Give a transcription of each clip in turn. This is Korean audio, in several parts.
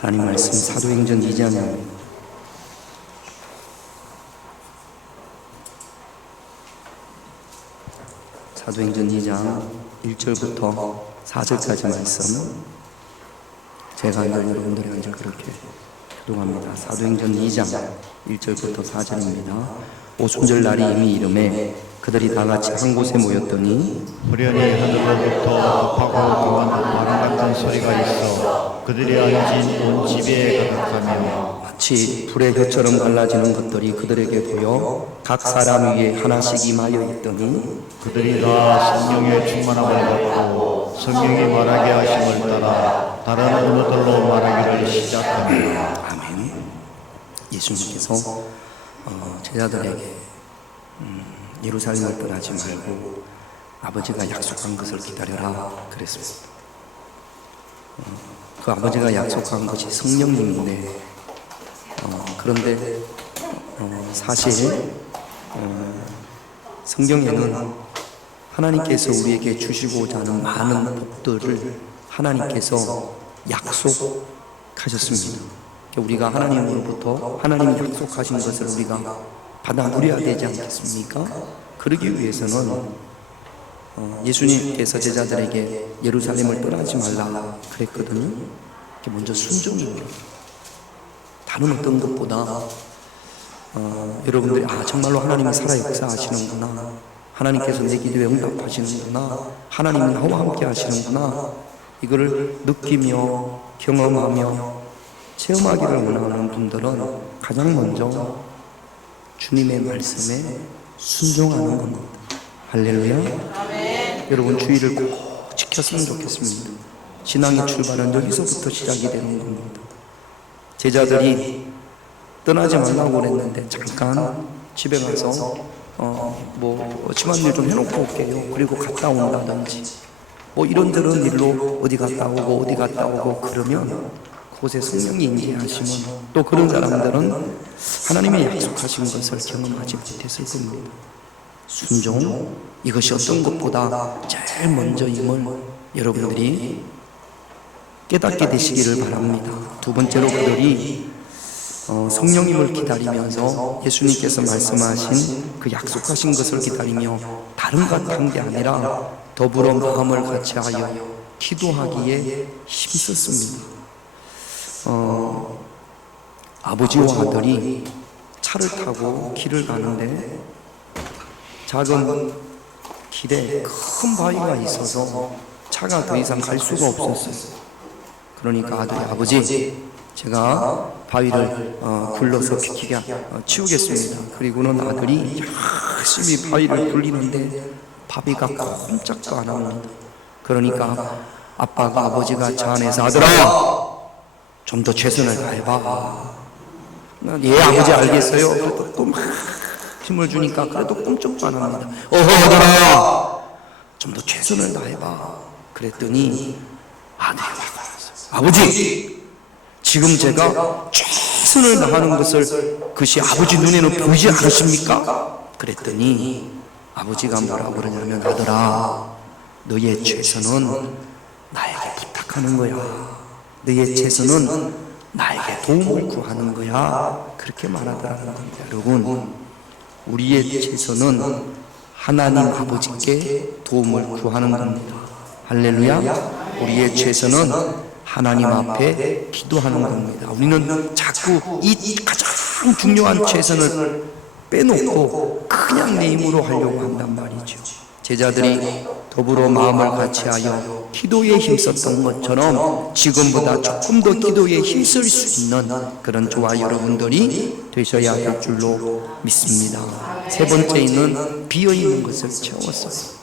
하나님 말씀 사도행전 2장입니다. 사도행전 2장 1절부터 4절까지 말씀, 제가 여러분들이 앉아 그렇게 기도합니다. 사도행전 2장 1절부터 4절입니다. 오순절 날이 이미 이름에 그들이 다 같이 한 곳에 모였더니 후련히 하늘로부터 파고 교환한 바람 같은 소리가 있어 그들이 앉은 온 집에 가득하며 마치 불의 혀처럼 갈라지는 것들이 그들에게 보여 각 사람 위에 하나씩 임하여 있더니 그들이 다 성령의 충만함을 받고 성령이 말하게 하심을 따라 다른 언어들로 말하기를 시작합니다. 아멘. 예수님께서 제자들에게 예루살렘을 떠나지 말고 아버지가 약속한 것을 기다려라 그랬습니다. 그 아버지가 약속한 것이 성령님인데 그런데 사실 성경에는 하나님께서 우리에게 주시고자 하는 많은 복들을 하나님께서 약속하셨습니다. 우리가 하나님으로부터 하나님이 약속하신 것을 우리가 받아 누려야 되지 않겠습니까? 그러기 위해서는 예수님께서 제자들에게 예루살렘을 떠나지 말라 그랬거든요. 먼저 순종입니다. 다른 어떤 것보다 여러분들이 정말로 하나님이 살아 역사하시는구나, 하나님께서 내 기도에 응답하시는구나, 하나님이 나와 함께 하시는구나, 이거를 느끼며 경험하며 체험하기를 원하는 분들은 가장 먼저 주님의 말씀에 순종하는 겁니다. 할렐루야. 아멘. 여러분 주의를 꼭 지켰으면 좋겠습니다. 신앙의 출발은 여기서부터 시작이 되는 겁니다. 제자들이 떠나지 말라고 그랬는데 잠깐 집에 가서 집안일 좀 해놓고 올게요. 그리고 갔다 온다든지 이런저런 일로 어디 갔다 오고 그러면 그곳에 성령이 임재하시면 또 그런 사람들은 하나님의 약속하신 것을 경험하지 못했을 겁니다. 순종, 이것이 어떤 것보다 제일 먼저임을 여러분들이 깨닫게 되시기를 바랍니다. 두 번째로 그들이 성령님을 기다리면서 예수님께서 말씀하신 그 약속하신 것을 기다리며 다른 것 한 게 아니라 더불어 마음을 같이하여 기도하기에 힘썼습니다. 아버지와 아들이 차를 타고 길을 가는데 작은 길에 큰 바위가 있어서 차가 더 이상 갈 수가 없었어요. 그러니까 아들이 아버지, 제가 바위를 굴러서 비키게 치우겠습니다. 그리고는 아들이 열심히 바위를 굴리는데 바위가 꼼짝도 안 합니다. 그러니까 아버지가 차 안에서 아들아, 좀 더 최선을 다해봐. 예, 아버지 알겠어요. 또 막 힘을 주니까 그래도 꼼짝도 안 합니다. 아들아, 좀 더 최선을 다해봐. 그랬더니 아들이 말했어요. 아버지, 지금 제가 최선을 다하는 그것이 아버지 눈에는 보이지 않으십니까? 그랬더니 아버지가 뭐라고 그러냐면, 아들아, 너의 최선은 나에게 부탁하는 거야. 너의 최선은 나에게 도움을 구하는 거야. 그렇게 말하더라는 겁니다. 여러분, 우리의 최선은 하나님 아버지께 도움을 구하는 겁니다. 할렐루야. 우리의 최선은 하나님 앞에 기도하는 겁니다. 우리는 자꾸 이 가장 중요한 최선을 빼놓고 그냥 내 힘으로 하려고 한단 말이죠. 제자들이 더불어 마음을 같이하여 기도에 힘썼던 것처럼 지금보다 조금 더 기도에 힘쓸 수 있는 그런 저와 여러분들이 되셔야 할 줄로 믿습니다. 세 번째는 비어있는 것을 채웠어요.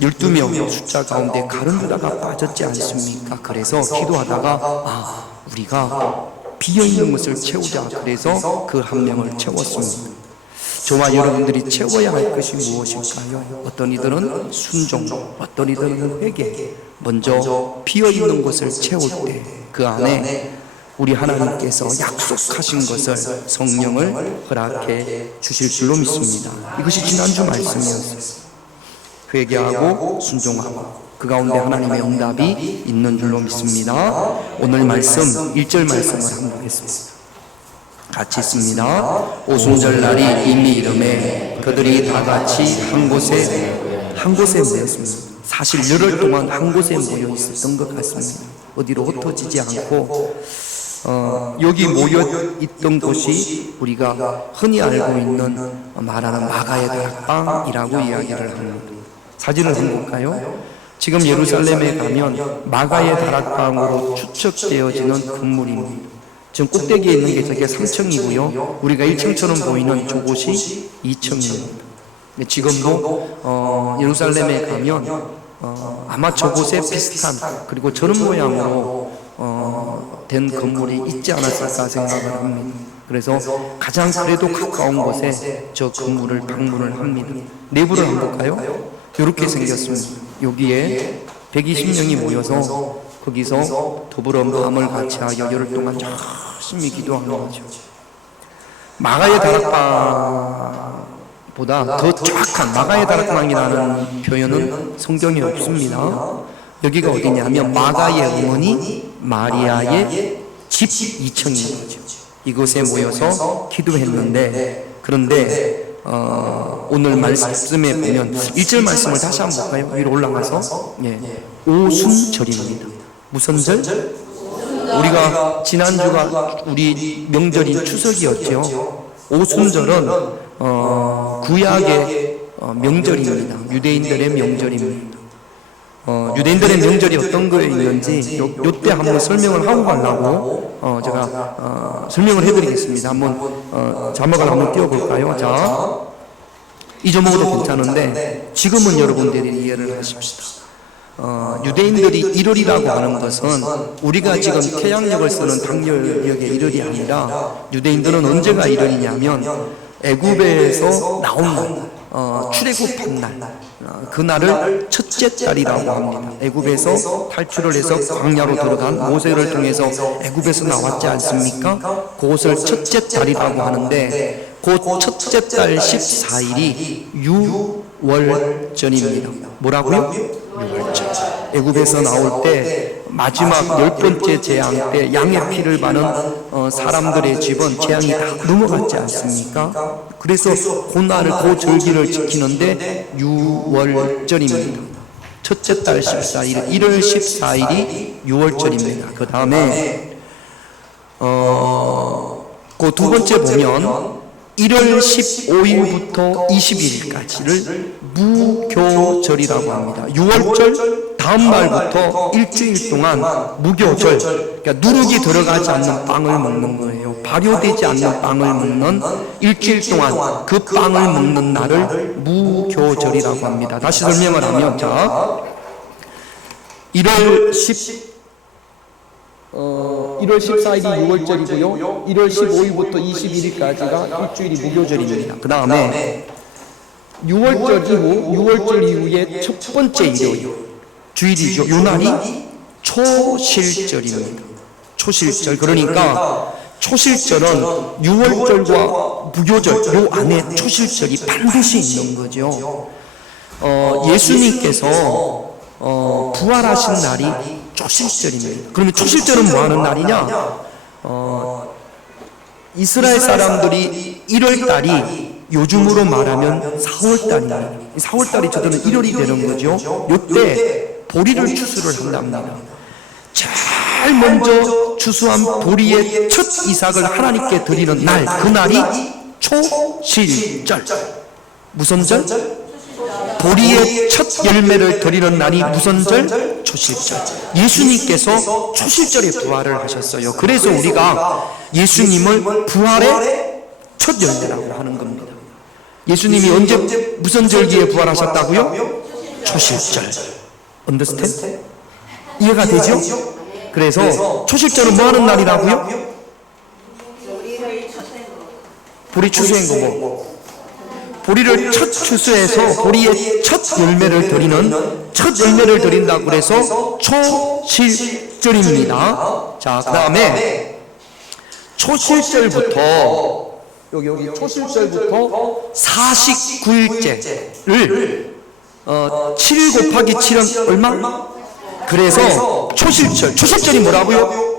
12명 숫자 가운데 가룟 유다가 빠졌지 않습니까? 그래서 기도하다가 우리가 비어있는 것을 채우자, 그래서 그 한 명을 채웠습니다. 저와 여러분들이 채워야 할 것이 무엇일까요? 어떤 이들은 순종, 어떤 이들은 회개. 먼저 비어있는 것을 채울 때 그 안에 우리 하나님께서 약속하신 것을, 성령을 허락해 주실 줄로 믿습니다. 이것이 지난주 말씀이었어요. 회개하고 순종하고 그 가운데 하나님의 응답이 있는 줄로 믿습니다. 오늘 말씀 1절 말씀을 한번 보겠습니다. 같이 있습니다. 오순절 날이 이미 이름에 그들이 다 같이 한 곳에 모였습니다. 사실 열흘 동안 한 곳에 모여 있었던 것 같습니다. 어디로 흩어지지 않고 여기 모여 있던 곳이 우리가 흔히 알고 있는 말하는 마가의 다락방이라고 이야기를 합니다. 사진을 한번 볼까요? 지금 예루살렘에 가면 마가의 다락방으로 추측되어지는 건물입니다. 지금 꼭대기에 있는 게 저게 3층이고요. 우리가 1층처럼 보이는 저곳이 2층입니다. 지금도 예루살렘에 가면 아마 저곳에 비슷한 그리고 저런 모양으로 된 건물이 있지 않았을까 생각을 합니다. 그래서 가장 그래도 가까운 곳에 저 건물을 방문을 합니다. 내부를 한번 볼까요? 이렇게 생겼습니다. 여기에 120명이 모여서 거기서 더불어 마음을 같이 하여 열흘 동안 열심히 기도하는 거죠. 마가의 다락방보다 더 정확한 마가의 다락방이라는 표현은 성경에 없습니다. 여기가 어디냐면 마가의 어머니 마리아의 집 2층인 거죠. 이곳에 모여서 기도했는데, 그런데 오늘 말씀에 보면 1절 말씀을 다시 한번 볼까요? 위로 올라가서 오순절입니다. 무슨 절? 우리가 지난주가 우리 명절인 추석이었죠. 오순절은 구약의 명절입니다. 유대인들의 명절입니다. 유대인들의 명절이 어떤 거에 있는지 요때 한번 설명을 하고 가려고 제가 설명을 해드리겠습니다. 한번 자막을 한번 띄워볼까요? 자, 잊어먹어도 괜찮은데 지금은 여러분들이 이해를 하십시다. 유대인들이 1월이라고 하는 것은 우리가 지금 태양력을 쓰는 당열력의 1월이 아니라 유대인들은 언제가 1월이냐면 애굽에서 나온 날, 출애굽한 날, 그날을 첫째 달이라고 합니다. 애굽에서 탈출을 해서 광야로 들어간 모세를 통해서 애굽에서 나왔지 않습니까? 그것을 첫째 달이라고 하는데 그 첫째 달 14일이 유월절입니다. 뭐라고요? 유월절. 애굽에서 나올 때 마지막 10번째 재앙 때 양의 피를 바른 사람들의 집은 재앙이 다 넘어갔지 않습니까? 그래서 그날을 그 절기를 지키는데 유월절입니다. 첫째 달 14일 1월 14일이 유월절입니다. 그 다음에 그 두 번째 보면 1월 15일부터 21일까지를 무교절이라고 합니다. 6월절 다음 날부터 일주일 동안 무교절, 그러니까 누룩이 들어가지 않는 빵을 먹는 거예요. 발효되지 않는 빵을 먹는 일주일 동안 그 빵을 먹는 날을 무교절이라고 합니다. 다시 설명을 하면, 자, 1월 14일이 6월절이고요. 1월 15일부터 21일까지가 일주일이 무교절입니다. 그 다음에 6월절 이후에 첫 번째 일요일, 주일이죠. 요 날이 초실절입니다. 초실절. 그러니까 초실절은 6월절과 무교절 요 안에 초실절이 반드시 있는 거죠. 예수님께서 부활하신 날이 초실절입니다. 그러면 초실절은 뭐 하는 날이냐? 이스라엘 사람들이 1월달이 요즘으로 말하면 4월달입니다. 4월달이 저들은 1월이 되는 거죠. 요때 보리를 추수를 한답니다. 제일 먼저 추수한 보리의 첫 이삭을 하나님께 드리는 날, 그날이 초실절. 무슨 절? 보리의 첫 열매를 드리는 날이 무슨 절? 초실절. 예수님께서 초실절에 부활을 하셨어요. 그래서 우리가 예수님을 부활의 첫 열매라고 하는 겁니다. 예수님이 언제 무슨 절기에 부활하셨다고요? 초실절. understand? 이해가 되죠? 그래서 초실절은 뭐 하는 날이라고요? 보리 추수한 거고, 보리를 첫 추수해서 보리의 첫 열매를 드린다고 그래서 초실절입니다. 자, 그 다음에 초실절부터 49일째를 7 곱하기 7은 얼마? 그래서 초실절이 뭐라고요?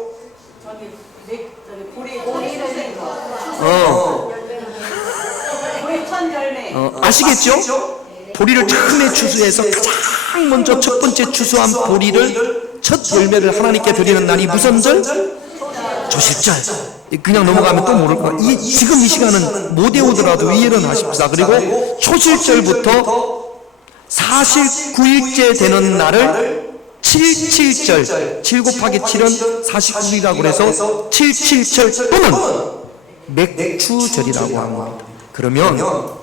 아시겠죠? 보리를 처음에 추수해서 가장 먼저 첫 번째 추수한 보리를 첫 열매를 하나님께 드리는 날이 무슨 절? 초실절. 그냥 넘어가면 또 모를 거야. 지금 이 시간은 못 외우더라도 이해는 하십시다. 그리고 초실절부터 49일째 되는 날을 77절, 7 곱하기 7은 49일이라고 그래서 77절 또는 맥추절이라고 합니다. 그러면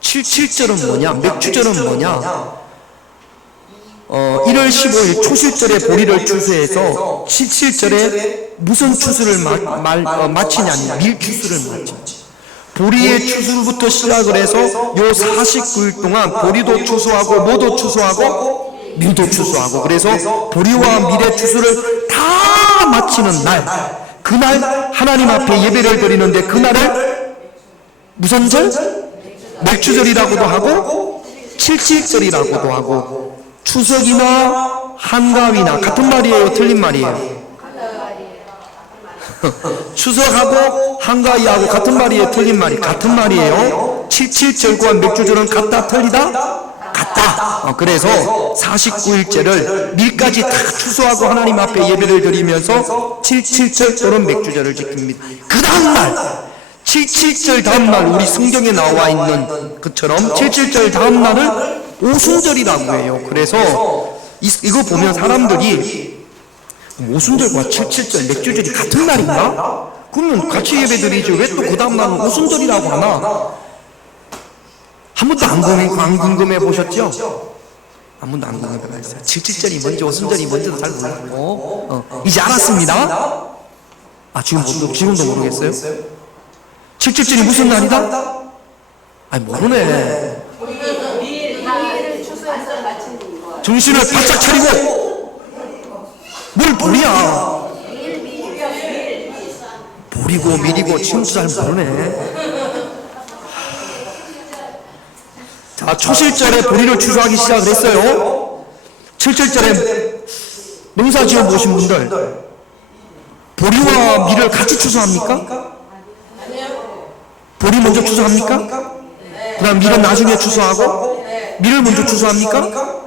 77절은 뭐냐? 맥추절은 뭐냐? 1월 15일 초실절에 보리를 추수해서 77절에 무슨 추수를 마치냐면 밀추수를 마치지. 보리의 추수부터 시작을 해서 요 49일 동안 보리도 추수하고 모도 추수하고 밀도 추수하고, 그래서 보리와 밀의 추수를 다 마치는 날, 그날 하나님 앞에 예배를 드리는데 그날을 무슨 절? 맥추절이라고도 하고 77절이라고도 하고, 추석이나 한가위나 같은 말이에요, 틀린 말이에요? 추석하고 한가위하고 같은 말이에요, 틀린 말이? 같은 말이에요. 77절과 맥추절은 같다, 틀리다? 같다. 그래서 49일째를 밀까지 다 추수하고 하나님 앞에 예배를 드리면서 77절 또는 맥추절을 지킵니다. 그 다음날 77절 다음날 우리 성경에 나와 있는 것처럼 77절 다음날을 오순절이라고 해요. 그래서 이거 보면 사람들이 오순절과 77절 맥추절이 같은 날인가? 그러면 같이 예배드리지 왜 또 그 다음날은 오순절이라고 하나? 한 번도 안 궁금해 보셨죠? 한 번도 안 궁금해 봤어요. 77절이 뭔지 오순절이 뭔지도 잘 모르고 이제 알았습니다. 지금도 모르겠어요? 77절이 무슨 날이다? 아니 모르네. 정신을 바짝 차리고 뭘 보리야? 보리고 밀이고 지금도 잘 모르네. 자, 초실절에 보리를 추수하기 시작을 했어요. 77절에 농사 지어 보신 분들 보리와 밀을 같이 추수합니까? 보리 먼저 추수합니까? 그 다음 밀은 나중에 추수하고 밀을 먼저 추수합니까?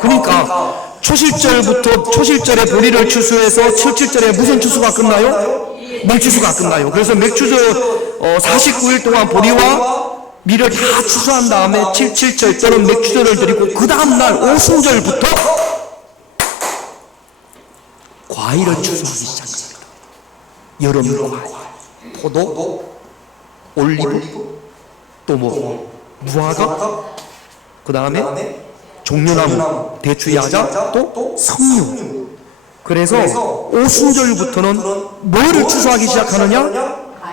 그러니까 초실절에 보리를 추수해서 77절에 무슨 추수가 끝나요? 밀추수가 끝나요. 그래서 맥추절 49일 동안 보리와 밀을 다 추수한 다음에 77절 또는 맥추절을 드리고 그 다음날 오순절부터 과일을 추수하기 시작합니다. 여름 과일, 포도, 올리브, 또 무화과, 그 다음에 종려나무, 대추야자, 또 석류. 그래서 오순절부터는 뭐를 추수하기 시작하느냐?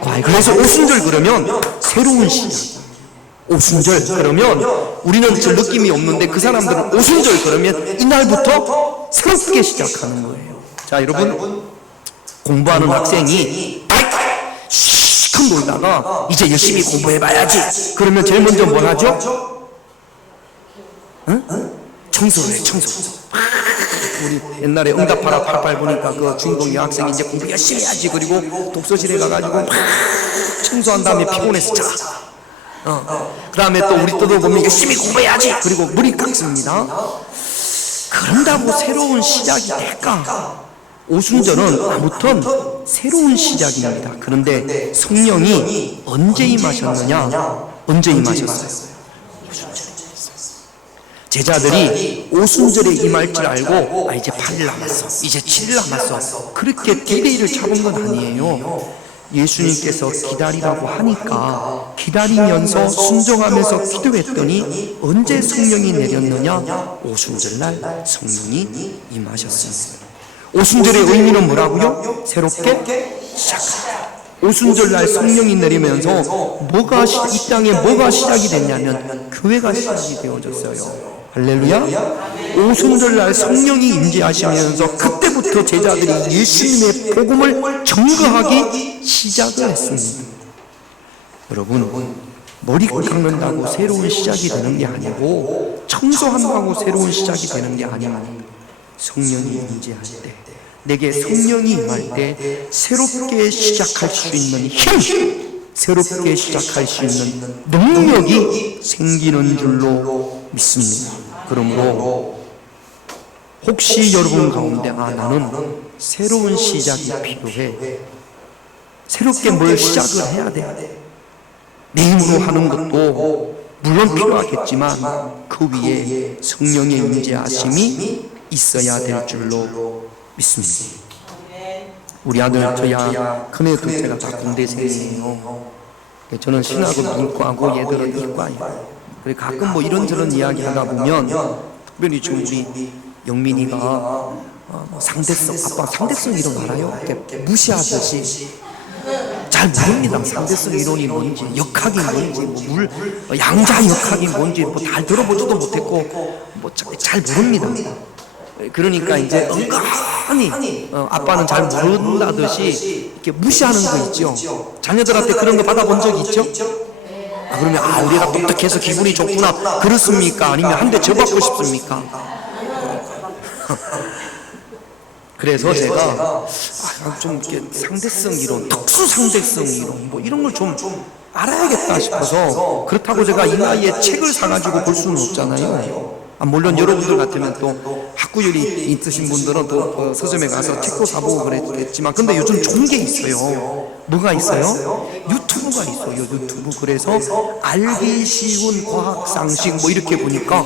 과일. 그래서 오순절 그러면 새로운 시작. 오순절 그러면 우리는 저 느낌이 없는데 그 사람들은 오순절 그러면 이날부터 새롭게 시작하는 거예요. 자, 여러분, 공부하는 학생이 시큰 놀다가 이제 열심히 공부해봐야지 그러면 제일 먼저 뭘 하죠? 청소를 해. 청소. 우리 옛날에 응답하라 88 보니까 그 주인공 여학생이 이제 공부 열심히 해야지, 그리고 독서실에 가가지고 청소한 다음에 피곤해서 자. 그 다음에 또 우리 떠들어보면 열심히 공부해야지, 그리고 머리 깎습니다. 그런다고 새로운 시작이 될까? 오순절은 아무튼 새로운 시작입니다. 그런데 성령이 언제 임하셨느냐? 언제 임하셨어요? 제자들이 오순절에 임할 줄 알고 이제 8일 남았어, 이제 7일 남았어, 그렇게 디데이를 잡은 건 아니에요. 예수님께서 기다리라고 하니까 기다리면서 순종하면서 기도했더니 언제 성령이 내렸느냐? 오순절날 성령이 임하셨습니다. 오순절의 의미는 뭐라고요? 새롭게 시작한다. 오순절날 성령이 내리면서 이 땅에 뭐가 시작이 됐냐면 교회가 시작이 되어졌어요. 할렐루야. 오순절날 성령이 임재하시면서 그때부터 제자들이 예수님의 복음을 증거하기 시작을 했습니다. 여러분, 머리 깎는다고 새로운 시작이 되는 게 아니고, 청소한다고 새로운 시작이 되는 게 아니고, 성령이 임재할 때, 내게 성령이 임할 때 새롭게 시작할 수 있는 힘, 새롭게 시작할 수 있는 능력이 생기는 줄로 믿습니다. 그러므로 혹시 여러분 가운데 나는 새로운 시작이 필요해, 새롭게 뭘 시작을 해야 돼, 내 힘으로 하는 것도 물론 필요하겠지만 그 위에 성령의 임재하심이 있어야 될 줄로 믿습니다. 우리 아들 저야 큰애 둘째가 다 공대생이에요. 저는 신학은 문과고 얘들은 이과예요. 그래 가끔 뭐 이런저런 이야기 하다 보면, 특별히 지금 우리 영민이가 상대성, 아빠 상대성 이론 알아요? 이렇게 무시하듯이 잘 모릅니다. 상대성 이론이 뭔지, 역학이 뭔지, 양자 역학이 뭔지 잘 들어보지도 못했고 잘 모릅니다. 그러니까 이제 은근히 아빠는 잘 모른다듯이 이렇게 무시하는 거 있죠. 자녀들한테 그런 거 받아본 적 있죠? 그러면 우리가 똑똑해서 기분이 좋구나, 그렇습니까? 아니면 한 대 져받고 싶습니까? 그래서 제가 좀 이렇게 상대성 이론, 특수 상대성 이론 뭐 이런 걸 좀 알아야겠다 싶어서, 그렇다고 제가 이 나이에 책을 사가지고 볼 수는 없잖아요. 물론 여러분들 같으면 또 학구열이 있으신 분들은 또 서점에 가서 책도 사보고 그랬지만, 근데 요즘 좋은 게 있어요. 뭐가 있어요? 유튜브가 있어요. 유튜브. 그래서 알기 쉬운 과학상식 뭐 이렇게 보니까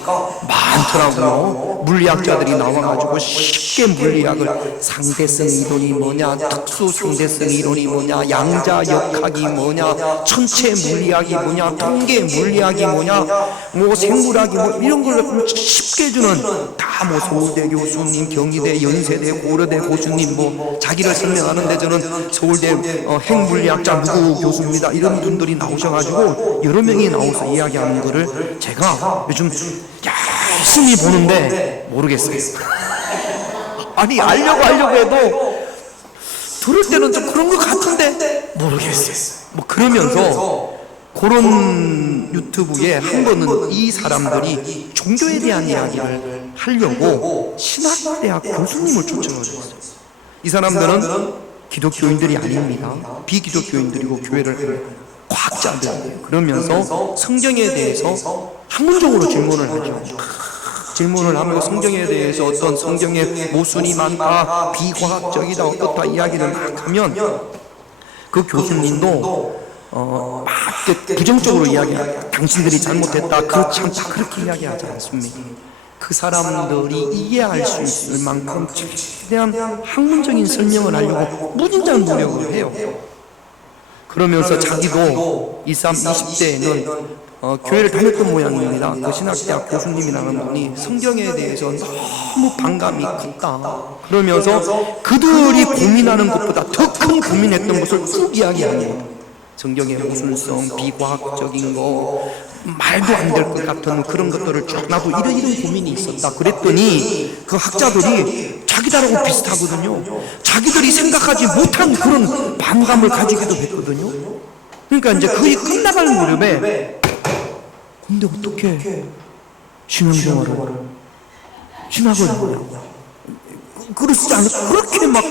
많더라고요. 물리학자들이 나와가지고 쉽게 물리학을, 상대성 이론이 뭐냐, 특수 상대성 이론이 뭐냐, 양자 역학이 뭐냐, 천체 물리학이 뭐냐, 통계 물리학이 뭐냐, 뭐 생물학이 뭐 이런 걸 쉽게 해주는, 다 뭐 서울대 교수님, 경희대, 연세대, 고려대 교수님 뭐 자기를 설명하는데 저는 서울대 핵물리학자 누구 교수입니다 이런 분들이 나오셔가지고 여러 명이 나와서 이야기하는 거를 제가 요즘 열심히 보는데 모르겠어요. 아니 알려고 해도 들을 때는 좀 그런 것 같은데 모르겠어요. 뭐 그러면서 그런 유튜브에 한 번은 이 사람들이 종교에 대한 이야기를 하려고 신학대학 교수님을 초청을 했어요. 이 사람들은 기독교인들이 아닙니다. 비기독교인들이고 교회를 하는 과학자들이에요. 그러면서 성경에 대해서 학문적으로 질문을 하죠. 질문을 하면 성경에 대해서 어떤 성경에 모순이 많다, 비과학적이다, 어떻다 이야기를 막 하면 그 교수님도 막 부정적으로 이야기해요. 당신들이 잘못했다, 그렇지 않다, 그렇게 이야기하지 않습니다. 그 사람들이 이해할 수 있을 만큼 최대한 학문적인 설명을 하려고 무진장 노력을 해요. 그러면서 자기도 20대에는 교회를 다녔던 모양입니다. 그 신학대학 교수님이라는 분이 성경에 대해서 너무 반감이 컸다. 그러면서 그들이 고민하는 것보다 더 큰 고민했던 것을 쭉 이야기하네요. 성경의 모순성, 비과학적인 거, 말도 안 될 것 같은 그런 것들을 쭉, 나도 이런 고민이 있었다. 그랬더니 그 학자들이 자기들하고 비슷하거든요. 자기들이 생각하지 못한 그런 반감을 가지기도 했거든요. 그러니까 이제 거의 끝나갈 무렵에, 근데 어떻게 신학을 하냐고. 그렇지 않아. 그렇게 막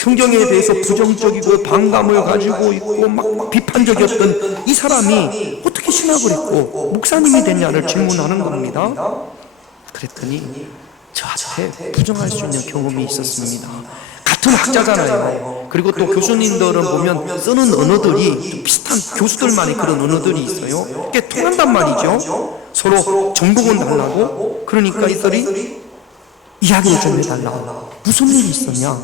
성경에 대해서 부정적이고 반감을 가지고 있고 막 비판적이었던 이 사람이 어떻게 신학을 했고 목사님이 됐냐를 질문하는 겁니다. 그랬더니 저한테 부정할 수 있는 경험이 있었습니다. 같은 학자잖아요. 그리고 또 교수님들은 보면 쓰는 언어들이 좀 비슷한, 교수들만의 그런 언어들이 있어요. 꽤 통한단 말이죠. 서로 전공은 달라고. 그러니까 이들이 이야기를 좀 해달라. 무슨 일이 있었냐?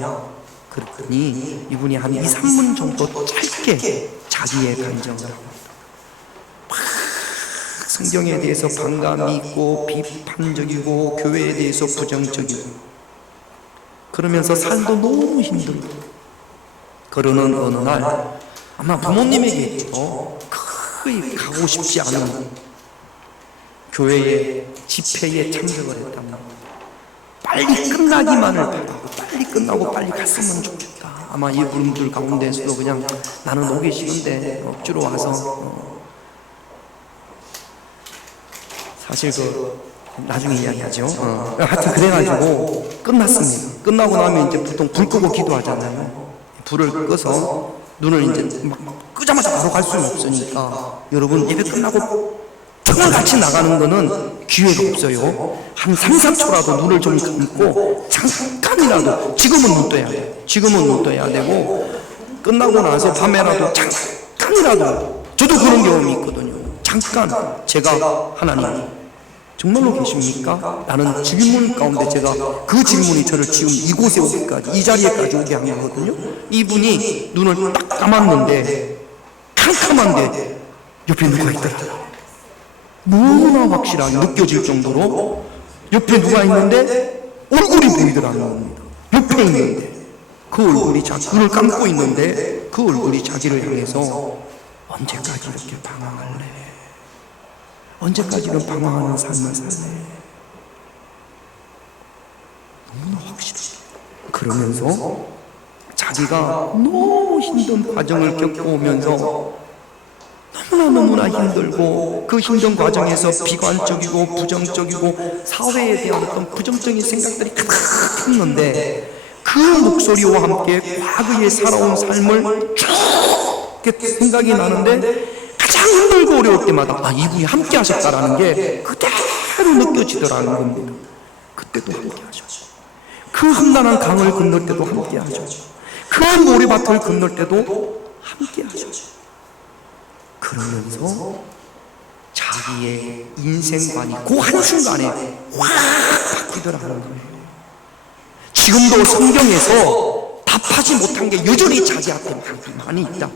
그랬더니 이분이 한 2, 3분 정도 짧게 자기의 간정을 막 성경에 대해서 반감이 있고 비판적이고 교회에 대해서 부정적이고 그러면서 살도 너무 힘들고 그러는 어느 날 아마 부모님에게죠. 거의 가고 싶지 않은 교회의 집회에 참석을 했답니다. 빨리 끝나기만을 바라고 빨리 끝나고 빨리 갔으면 좋겠다. 아마 이분들 가운데서도 그냥 나는 오기 싫은데 억지로 와서 사실 나중에 이야기하죠. 하여튼 그래가지고 끝났습니다. 끝나고 나면 이제 보통 불 끄고 기도하잖아요. 불을 꺼서 눈을 이제 막 끄자마자 바로 갈 수는 없으니까 여러분 예배 끝나고 틈을 같이 나가는 거는 기회가 없어요. 한 3, 4초라도 눈을 좀 감고 잠깐이라도 지금은 눈 떠야 돼요. 지금은 눈 떠야 되고 끝나고 나서 밤에라도 잠깐이라도 저도 그런 경험이 있거든요. 잠깐 제가 하나님 정말로 계십니까? 라는 질문 가운데 제가 그 질문이 저를 지금 이곳에 오기까지 이 자리에까지 오게 한 거거든요. 이분이 눈을 딱 감았는데 캄캄한데 옆에 누가 있더라. 너무나 확실하게 느껴질 정도로 옆에 누가 있는데 얼굴이 보이더라는 겁니다. 옆에 있는데 그 얼굴이 눈을 감고 있는데 그 얼굴이 자기를 향해서 언제까지 이렇게 방황할래? 언제까지 이런 방황하는 삶을 살래? 너무나 확실해. 그러면서 자기가 너무 힘든 과정을 겪어오면서 너무나 힘들고 그 힘든 과정에서 비관적이고 부정적이고 사회에 대한 어떤 부정적인 생각들이 가득했는데 그 목소리와 함께 과거에 살아온 삶을 쭉 생각이 나는데 가장 힘들고 어려울 때마다 이분이 함께 하셨다라는 게 그대로 느껴지더라는 겁니다. 그때도 함께 하셨죠. 그 험난한 강을 건널 때도 함께 하셨죠. 그 모래밭을 건널 때도 함께 하셨죠. 그러면서 자기의 인생관이 그 한순간에 확 바뀌더라는 거예요. 지금도 성경에서 답하지 못한 게 여전히 자기 앞에 많이 있다.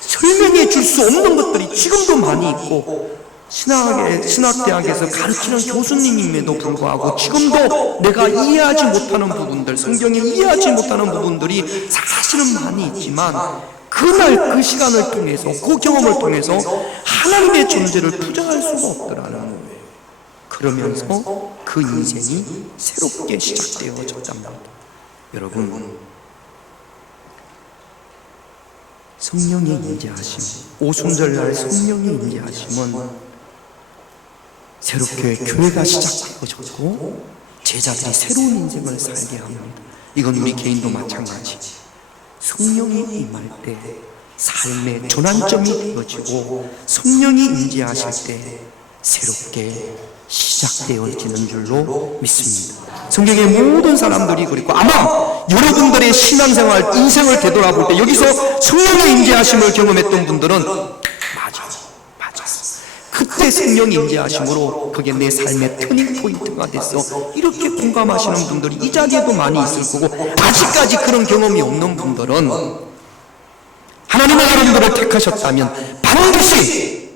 설명해 줄 수 없는 것들이 지금도 많이 있고 신학대학에서 가르치는 교수님임에도 불구하고 지금도 내가 이해하지 못하는 부분들, 성경에 이해하지 못하는 부분들이 사실은 많이 있지만 그날 그 시간을 통해서 그 경험을 통해서 하나님의 존재를 부정할 수가 없더라는 거예요. 그러면서 그 인생이 새롭게 시작되어졌답니다. 여러분, 성령의 임재하심, 오순절날 성령의 임재하심은 새롭게 교회가 시작되어졌고 제자들이 새로운 인생을 살게 합니다. 이건 우리 개인도 마찬가지. 성령이 임할 때 삶의 전환점이 되어지고 성령이 임재하실 때 새롭게 시작되어지는 줄로 믿습니다. 성경의 모든 사람들이 그리고 아마 여러분들의 신앙생활, 인생을 되돌아볼 때 여기서 성령의 임재하심을 경험했던 분들은 맞아. 그때 성령 임재하심으로 그게 내 삶의 터닝 포인트가 됐어. 이렇게 공감하시는 분들이 이 자리에도 많이 있을 거고 아직까지 그런 경험이 없는 분들은 하나님의 여러분들을 택하셨다면 반드시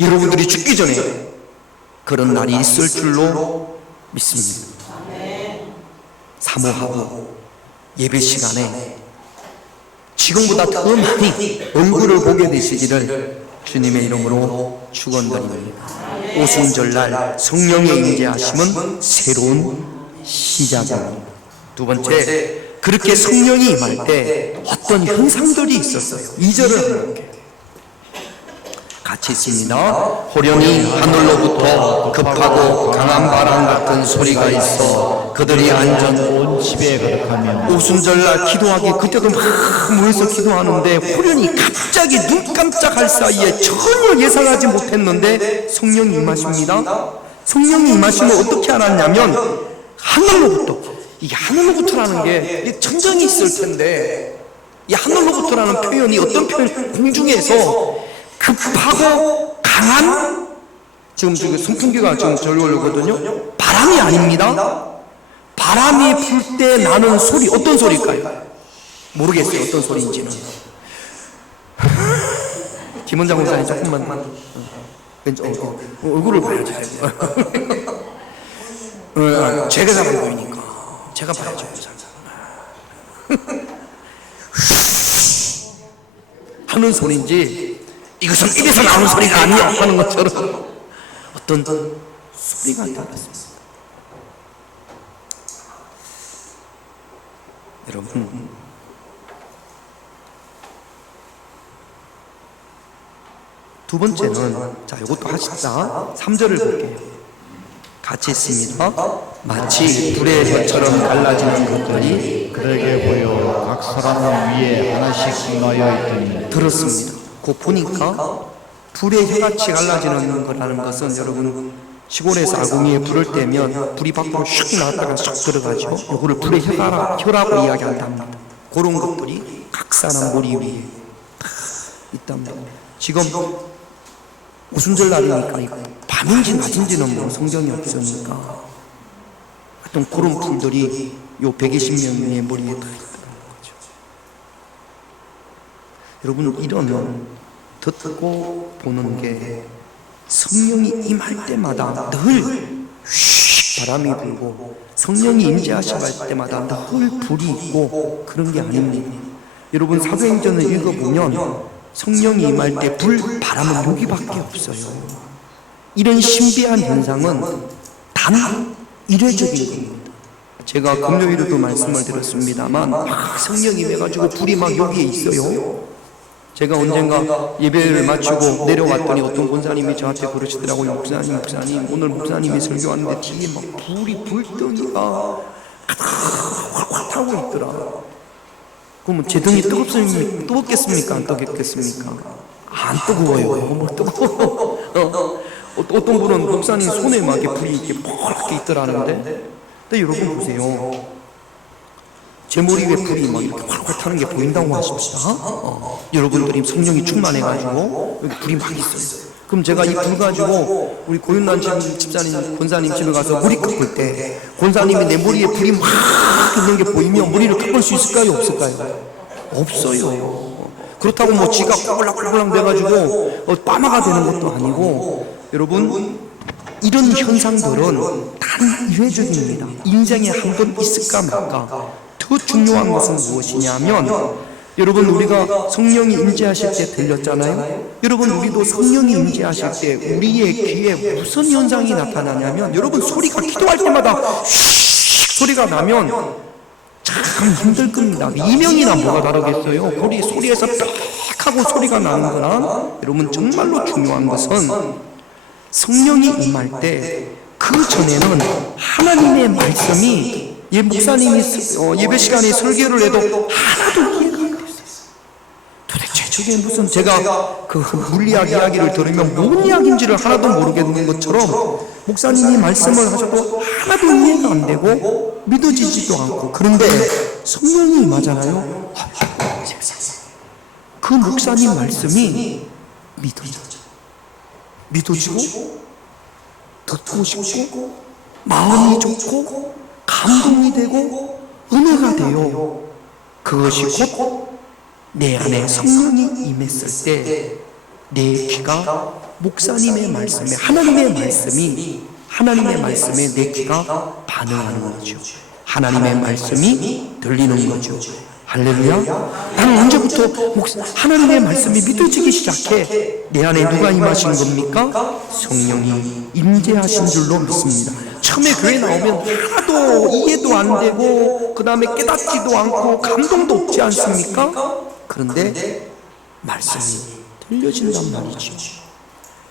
여러분들이 죽기 전에 그런 날이 있을 줄로 믿습니다. 사모하고 예배 시간에 지금보다 더 많이 얼굴을 보게 되시기를 주님의 이름으로 축원드립니다. 오순절날 성령의 임재하심은 새로운 시작입니다. 두 번째, 그렇게 성령이 임할 때 어떤 현상들이 있었어요. 2절을 함께 같이 있습니다. 호련히 하늘로부터 급하고 강한 바람 같은 소리가 있어 그들이 앉은 온 집에 가득하며 오순절날 기도하기 그때도 막 모여서 기도하는데 호련히 갑자기 눈 깜짝할 사이에 전혀 예상하지 못했는데 성령이 임하십니다. 성령이 임하시면 어떻게 알았냐면 하늘로부터, 이게 하늘로부터라는 게 전쟁이 있을 텐데 이 하늘로부터라는 표현이 어떤 표현, 공중에서 급하고 강한, 지금 선풍기가 지금 절거거든요. 바람이 아닙니다. 바람이 불 때 나는 소리, 어떤 소리일까요? 모르겠어요, 어떤 소리인지는. 김원장 목사님 조금만 얼굴을 봐야지. 제가 잘 안 보이니까 제가 봐야죠. 하는 소리인지 이것은 입에서 나오는 소리가 아니야 하는 것처럼 어떤 소리가 들렸습니다. 여러분, 두 번째는, 자, 이것도 하시다. 3절을 볼게요. 같이 있습니다. 마치 불의 혀처럼 갈라지는 것들이 그에게 보여 각 사람 위에 하나씩 임하여 있더니. 들었습니다. 그 보니까 불의 혀같이 갈라지는 거라는 것은, 여러분 시골에서 아궁이에 불을 떼면 불이 밖으로 슉 나왔다가 슉 들어가죠. 요거를 불의 혀라고 이야기한답니다. 그런 것들이 각 사람 머리 위에 다 있답니다. 지금 무슨 절날이니까 이거 밤인지 낮인지는 뭐 성경이 없으니까 하여튼 그런 불들이 요 120명의 머리에 다 있다는 거죠. 여러분, 이런 듣고 보는 게 성령이 임할 때마다 늘 바람이 불고 성령이 임재하실 때마다 늘 불이 있고 그런 게 아닙니다. 여러분, 사도행전을 읽어보면 성령이 임할 때 불, 바람은 여기밖에 없어요. 이런 신비한 현상은 단 이례적인 겁니다. 제가 금요일에도 말씀을 드렸습니다만 막 성령이 임해가지고 불이 막 여기에 있어요. 제가 언젠가 예배를 마치고 내려왔더니 어떤 권사님이 저한테 그러시더라고요. 목사님, 오늘 목사님이 설교하는데 뒤에 막 불덩이가 확 타고 있더라. 그러면 제 등이 뜨겁겠습니까? 안 뜨겁겠습니까? 안 뜨거워요. 뭐 뜨거워. 어떤 분은 목사님 손에 막 불이 이렇게 펄게 있더라는데, 근데 여러분 보세요. 제 머리 위에 불이 막 이렇게 활활 타는 게 보인다고 하십시다. 여러분들이 성령이 충만해가지고 여기 불이 막 있어요. 그럼 제가 이 불 가지고 우리 고윤난 집사님, 권사님 집에 가서 머리 깎을 때 권사님이 내 머리에 불이 막 있는 게 보이면 머리를 깎을 수 있을까요? 없을까요? 없어요. 그렇다고 뭐 지가 꼬불락꼬불락 돼가지고 빠마가 되는 것도 아니고, 여러분 이런 현상들은 단 이례적입니다. 인생에 한 번 있을까 말까. 더 중요한 것은 무엇이냐면, 여러분 우리가 성령이 임재하실 때 들렸잖아요. 여러분 우리도 성령이 임재하실 때 우리의 귀에 무슨 현상이 나타나냐면, 여러분 소리가 기도할 때마다 슉 소리가 나면 참 힘들 겁니다. 이명이나 뭐가 다르겠어요. 거리 소리에서 빽 하고 소리가 나는 거랑, 여러분 정말로 중요한 것은 성령이 임할 때 그 전에는 하나님의 말씀이, 목사님이 예배 시간에 설교를 해도 하나도 이해가 안 됐어요. 도대체 저게 무슨, 제가 그 물리학 이야기를 들으면 뭔 이야기인지를 하나도 모르겠는 것처럼 목사님이 말씀을 하셔도 하나도 이해가 안 되고 믿어지지도 않고, 그런데 성령이 임하잖아요. 그 목사님 말씀이 믿어지고 듣고 싶고 마음이 좋고 감동이 되고 은혜가 돼요. 그것이 곧 내 안에 성령이 임했을 때 내 귀가 목사님의 말씀에, 하나님의 말씀에 내 귀가 반응하는 거죠. 하나님의 말씀이 들리는 거죠. 할렐루야. 나는 언제부터 하나님의 말씀이 믿어지기 시작해? 내 안에 누가 임하신 겁니까? 성령이 임재하신 줄로 믿습니다. 처음에 교회 나오면 하나도 이해도 안 되고 그 다음에 깨닫지도 않고 감동도 없지 않습니까? 그런데 말씀이 들려진단 말이죠.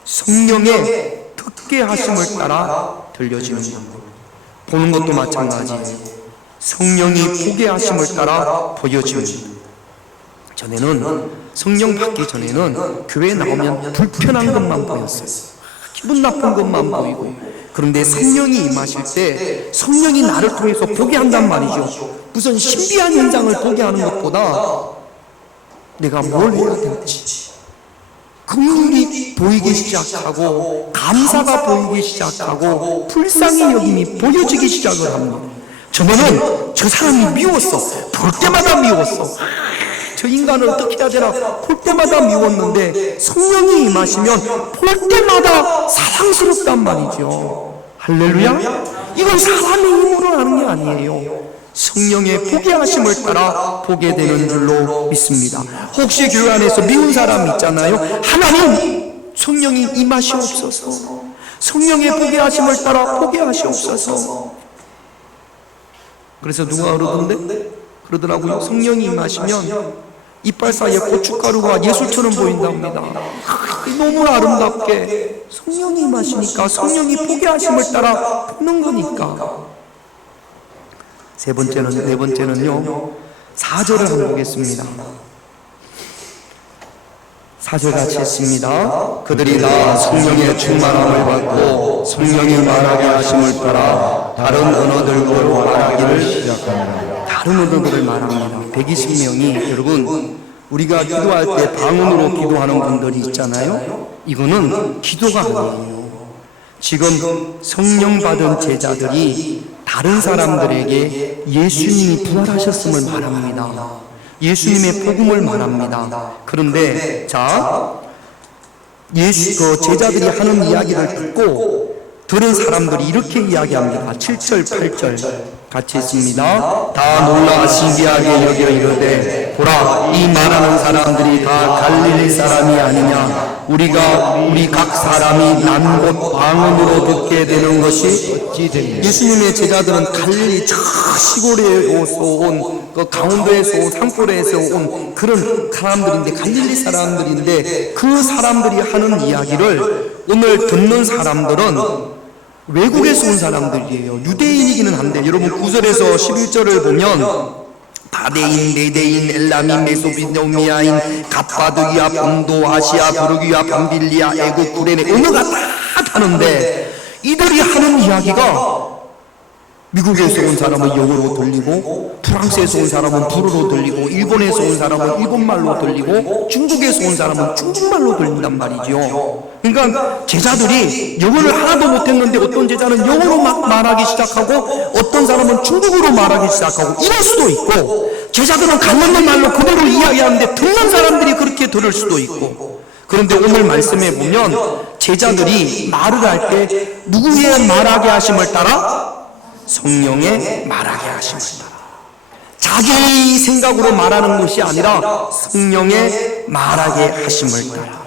성령의 듣게 하심을 따라 들려지는 겁니다. 보는 것도 마찬가지예요. 성령이 보게 하심을 따라 보여지는 겁니다. 전에는, 성령 받기 전에는 교회에 나오면 불편한 것만 보였어요. 기분 나쁜 것만 보이고, 그런데 성령이 임하실 때 성령이 나를 통해서 보게 한단 말이죠. 무슨 신비한 현상을 보게 하는 것보다 내가 뭘 해야 될지, 긍휼이 보이기 시작하고 감사가 보이기 시작하고 불쌍히 여김이 보여지기 시작을 합니다. 전에는 저 사람이 미웠어. 볼 때마다 미웠어. 저 인간을 어떻게 해야 되나 볼 때마다 미웠는데 성령이 임하시면 볼 때마다 사랑스럽단 말이죠. 할렐루야. 이건 사람의 힘으로 하는 게 아니에요. 성령의 보게 하심을 따라 보게 되는 줄로 믿습니다. 혹시 교회 안에서 미운 사람 있잖아요. 하나님, 성령이 임하시옵소서. 성령의 보게 하심을 따라 보게 하시옵소서. 그래서 누가 그러더라고요. 성령이 임하시면 이빨 사이에 고춧가루가 예술처럼 보인답니다. 너무 아름답게 성령이 임하시니까 성령이 포기하심을 따라 푸는 거니까. 네 번째는요 4절을 한번 보겠습니다. 4절 같이 했습니다. 그들이 다 성령의 충만함을 받고 성령이 말하게 하심을 따라 다른 언어들로 말하기를 시작합니다. 다른 언어들을 말합니다. 120명이 여러분, 우리가 기도할 때 방언으로 기도하는 분들이 있잖아요. 이거는 기도가 아니에요. 지금 성령 받은 제자들이 다른 사람들에게 예수님이 부활하셨음을 말합니다. 예수님의 복음을 말합니다. 그런데 제자들이 하는 이야기를 듣고 들은 사람들이 이렇게 이야기합니다. 7절 8절 같이 있습니다. 다 놀라 신기하게 여겨 이르되 보라, 이 말하는 사람들이 다 갈릴리 사람이 아니냐. 우리 각 사람이 난 곳 방언으로 듣게 되는 것이 어찌 됩니까? 예수님의 제자들은 갈릴리 저 시골에서 온 그 강원도에서 온 산골에서 온 그런 사람들인데, 갈릴리 사람들인데, 그 사람들이 하는 이야기를 오늘 듣는 사람들은 외국에서 온 사람들이에요. 유대인이기는 한데, 여러분 9절에서 11절을 보면 바데인, 메데인, 엘라민, 메소포타미아인, 갑바드기아, 본도, 아시아, 부르기아, 밤빌리아, 애국, 구레네, 언어가 다 다른데 이들이 하는 이야기가 미국에서 온 사람은 영어로 들리고, 프랑스에서 온 사람은 불어로 들리고, 일본에서 온 사람은 일본말로 들리고, 중국에서 온 사람은 중국말로 들린단 말이죠. 그러니까 제자들이 영어를 하나도 못했는데 어떤 제자는 영어로 막 말하기 시작하고, 어떤 사람은 중국어로 말하기 시작하고, 이럴 수도 있고, 제자들은 갈라는 말로 그대로 이야기하는데 듣는 사람들이 그렇게 들을 수도 있고. 그런데 오늘 말씀에 보면 제자들이 말을 할 때 누구의 말하게 하심을 따라? 성령의 말하게 하심을 따라. 자기 생각으로 말하는 것이 아니라 성령의 말하게 하심을 따라.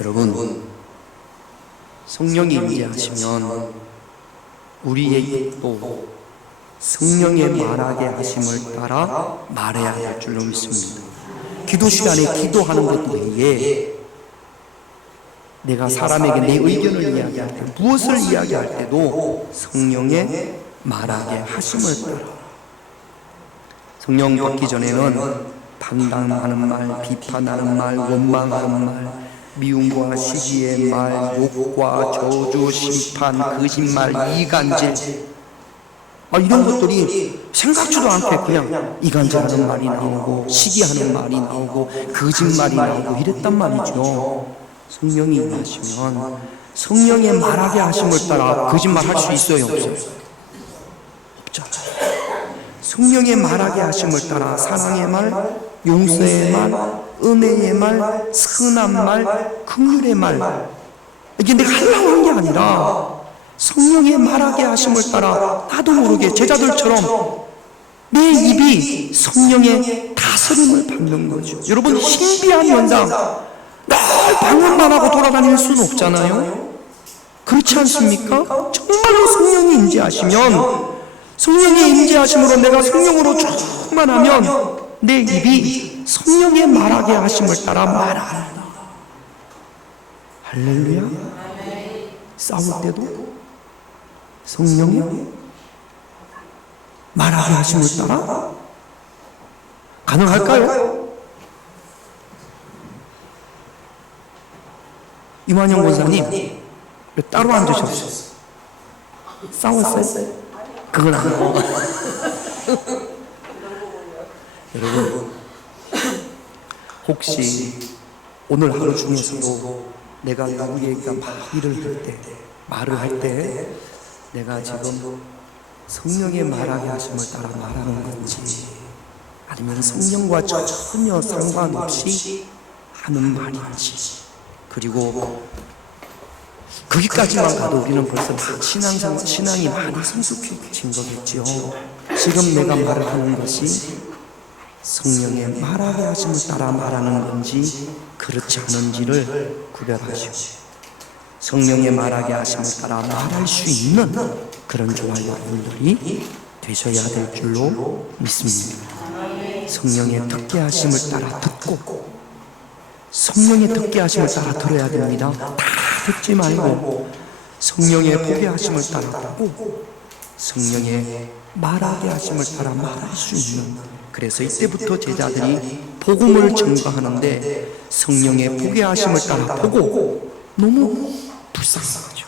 여러분, 성령이 임재하시면 우리의 또 성령의 말하게 하심을 따라 말해야 할 줄로 믿습니다. 기도 시간에 기도하는 것 외에 내가 사람에게 내 의견을 이야기할 때, 무엇을 이야기할 때도 성령의 말하게 하심을 따라. 성령 받기 전에는 판단하는 말, 비판하는 말, 원망하는 말, 미움과 시기의 말, 욕과 저주, 심판, 거짓말, 이간질, 이런 것들이 생각지도 않게 그냥 이간질하는 말이 나오고, 시기하는 말이 나오고, 거짓말이 나오고 이랬단 말이죠. 성령이 임하시면 성령의 말하게 하심을 따라 거짓말 할 수 있어요, 없어요? 성령의 말하게 하심을 따라 사랑의 말, 용서의 말, 은혜의 말, 선한 말, 긍휼의 말, 이게 내가 하려고 한 게 아니라 성령의 말하게 하심을 따라 나도 모르게 제자들처럼 내 입이 성령의 다스림을 받는 거죠. 여러분, 신비한 현상, 늘 방언만 하고 돌아다닐 수는 없잖아요. 그렇지 않습니까? 정말로 성령이 임재하시면, 성령의 임재하심으로 내가 성령으로 충만하면 내 입이 성령의 말하게 하심을 따라 말한다. 할렐루야. 싸울 때도 성령의 말하게 하심을 따라 가능할까요? 이만영 권사님 따로 앉으셨어요. 싸웠어요? 그건 아니고. 여러분, 혹시 오늘 하루 중에서도 내가 누구에게 말을 할 때 내가 지금 성령의 말하게 하심을 따라 말하는 건지, 아니면 성령과 전혀 상관없이 하는 말인지, 그리고 거기까지만 가도 우리는 벌써 신앙이 많이 성숙해진 거겠죠. 지금 내가 말을 하는 것이 성령의 말하게 하심을 따라 말하는 건지 그렇지 않은지를 구별하시오. 성령의 말하게 하심을 따라 말할 수 있는 그런 저와 여러분들이 되셔야 될 줄로 믿습니다. 성령의 듣게 하심을 따라 듣고, 성령의 듣게 하심을 따라 들어야 됩니다. 다 듣지 말고 성령의 보게 하심을 따라 보고 성령의 말하게 하심을 따라 말할 수 있는, 그래서 이때부터 제자들이 복음을 증거하는데 성령의 보게 하심을 따라 보고 너무 불쌍하죠.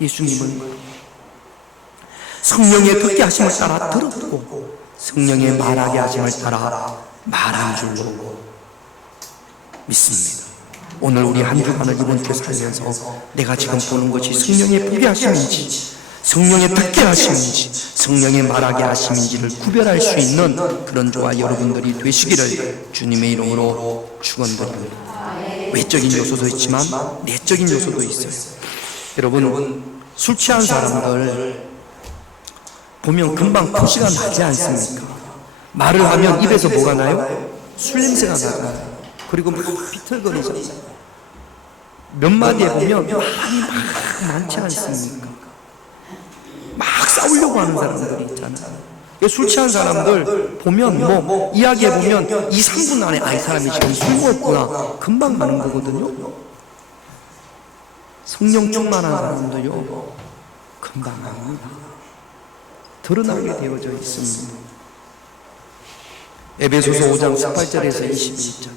예수님은 성령의 듣게 하심을 따라 들었고 성령의 말하게 하심을 따라 말한 줄로 믿습니다. 오늘 우리 한 주간을 이번 주 살면서 내가 지금 보는 것이 성령의 보게 하심인지 성령의 듣게 하심인지 성령의 말하게 하심인지를 구별할 수 있는 그런 저와 여러분들이 되시기를 주님의 이름으로 축원드립니다. 외적인 요소도 있지만 내적인 요소도 있어요. 여러분, 술 취한 사람들 보면 금방 토시가 나지 않습니까? 말을 하면 입에서 뭐가 나요? 술 냄새가 나요. 그리고 막 비틀거리잖아요. 몇 마디에 보면 말이 막 많지 않습니까? 막 싸우려고 하는 사람들이 있잖아요. 술 취한 사람들 보면 뭐 이야기해 보면 2, 3분 안에 이 사람이 지금 술 먹었구나 금방 가는 거거든요. 성령 충만한 사람도요 금방 갑니다. 드러나게 되어져 있습니다. 에베소서 5장 18절에서 21절,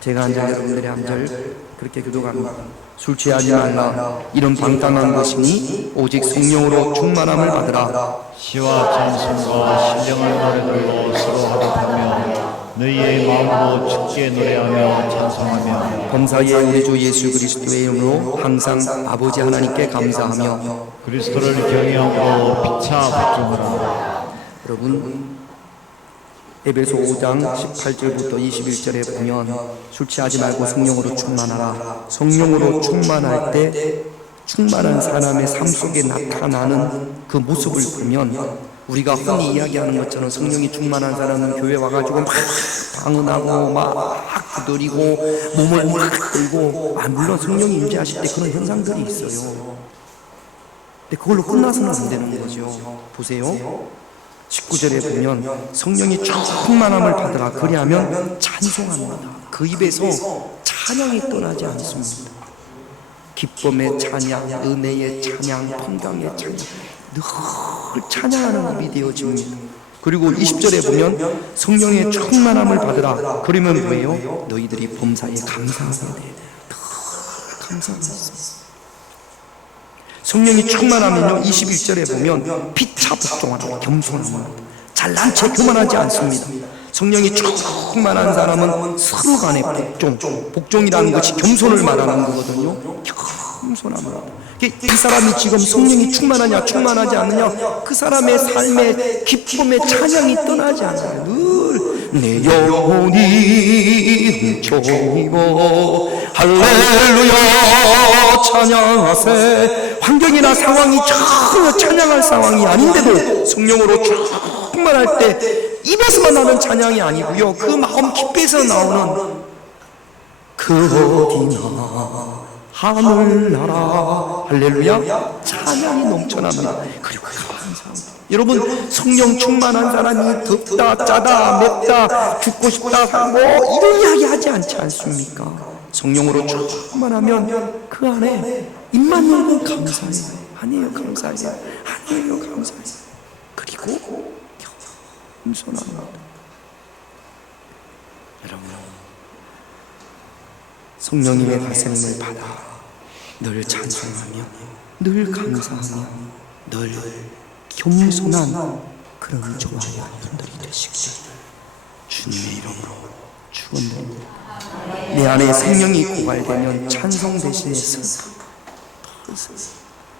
제가 한 절 여러분들이 한 절 그렇게 교독합니다. 술 취하지 말라. 이런 방탕한 것이니 오직 성령으로 충만함을 받으라. 시와 찬송과 신령한 노래들로 서로 화답하며 너희의 마음으로 주께 노래하며 찬송하며 범사에 우리 주 예수 그리스도의 이름으로 항상 아버지 하나님께 감사하며 그리스도를 경외하고 피차 복종하라. 여러분, 에베소 5장 18절부터 21절에 보면 술 취하지 말고 성령으로 충만하라. 성령으로 충만할 때 충만한 사람의 삶 속에 나타나는 그 모습을 보면 우리가 흔히 이야기하는 것처럼 성령이 충만한 사람은 교회 와가지고 막 방언하고 막 두드리고 몸을 막 들고, 물론 성령이 임재하실 때 그런 현상들이 있어요. 근데 그걸로 끝나서는 안 되는 거죠. 보세요. 19절에 보면 성령이 충만함을 받으라. 그리하면 찬송합니다. 그 입에서 찬양이 떠나지 않습니다. 기쁨의 찬양, 은혜의 찬양, 평강의 찬양, 늘 찬양하는 입이 되어집니다. 그리고 20절에 보면 성령의 충만함을 받으라. 그러면 뭐예요? 너희들이 범사에 감사하게 돼. 늘 감사하게 있습니다. 성령이 충만하면요 21절에 보면 피차 복종하라. 겸손합니다. 잘난 체 교만하지 않습니다. 성령이 충만한 사람은 서로 간의 복종이라는 것이 겸손을 말하는 거거든요. 겸손합니다. 이 사람이 지금 성령이 충만하냐 충만하지 않느냐, 그 사람의 삶의 기쁨의 찬양이 떠나지 않아요. 늘 내 영혼이 훔쳐입어 할렐루야 찬양하세. 환경이나 상황이 전혀 찬양할 상황이 아닌데도 성령으로 충만할 때 입에서만 나는 찬양이 아니고요, 그 마음 깊이에서 나오는 그 어디나 하늘나라 할렐루야 찬양이 넘쳐납니다. 그리고 감사합니다. 여러분, 성령 충만한 사람이 덥다 짜다 맵다 죽고 싶다 뭐 이런 이야기 하지 않지 않습니까? 성령으로 충만하면 그 안에 입만 열면 감사해요. 아니에요 감사해요. 아니에요 감사해요. 그리고 겸손합니다. 여러분, 성령님의 다스림을 받아 늘 찬송하며 늘 감사하며 늘 겸손한 그런 저와 여러분들이 되시길 주님의 이름으로 축원드립니다. 내 안에 성령이 고갈되면 찬송 대신에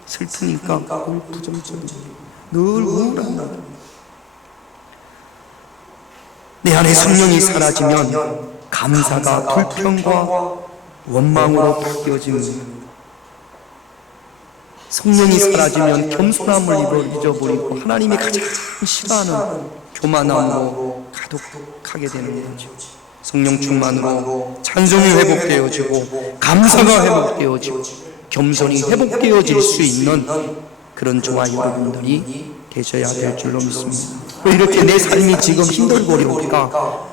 슬프니까 늘 부정적이고 늘 우울합니다. 내 안에 성령이 사라지면 감사가 불평과 원망으로 바뀌어집니다. 성령이 사라지면 겸손함을 잊어버리고 하나님이 가장 싫어하는 교만함으로 가득하게 되는 거죠. 성령 충만으로 찬송이 회복되어지고 감사가 회복되어지고 겸손이 회복되어질 수 있는 그런 저와 여러분들이 되셔야 될 줄로 믿습니다. 왜 이렇게 내 삶이 지금 힘들고 어려울까?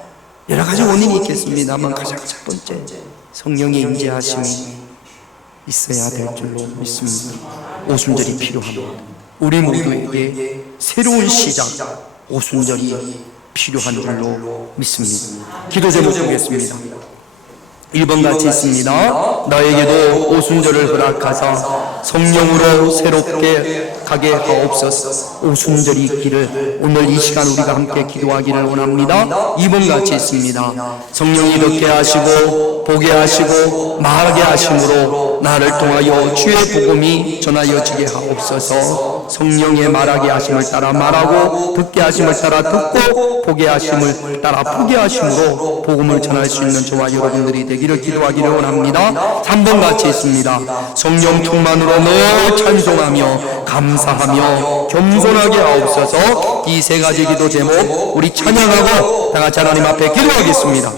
여러 가지 원인이 있겠습니다만 가장 첫 번째, 성령의 임재하심이 있어야 될 줄로 믿습니다. 오순절이 필요합니다. 우리 모두에게 새로운 시작, 오순절이 필요한 줄로 믿습니다. 기도 제목 보겠습니다. 1번 같이 있습니다. 나에게도 오순절을 허락하사 성령으로 새롭게 가게 하옵소서. 오순절이 있기를 오늘 이 시간 우리가 함께 기도하기를 원합니다. 2번 같이 있습니다. 성령이 이렇게 하시고 보게 하시고 말하게 하심으로 나를 통하여 주의 복음이 전하여지게 하옵소서. 성령의 말하게 하심을 따라 말하고 듣게 하심을 따라 듣고 보게 하심을 따라 보게 하심으로 복음을 전할 수 있는 저와 여러분들이 되기를 기도하기를 원합니다. 3번 같이 있습니다. 성령 충만으로 늘 찬송하며 감사하며 겸손하게 하옵소서. 이 세 가지 기도 제목 우리 찬양하고 다 같이 하나님 앞에 기도하겠습니다.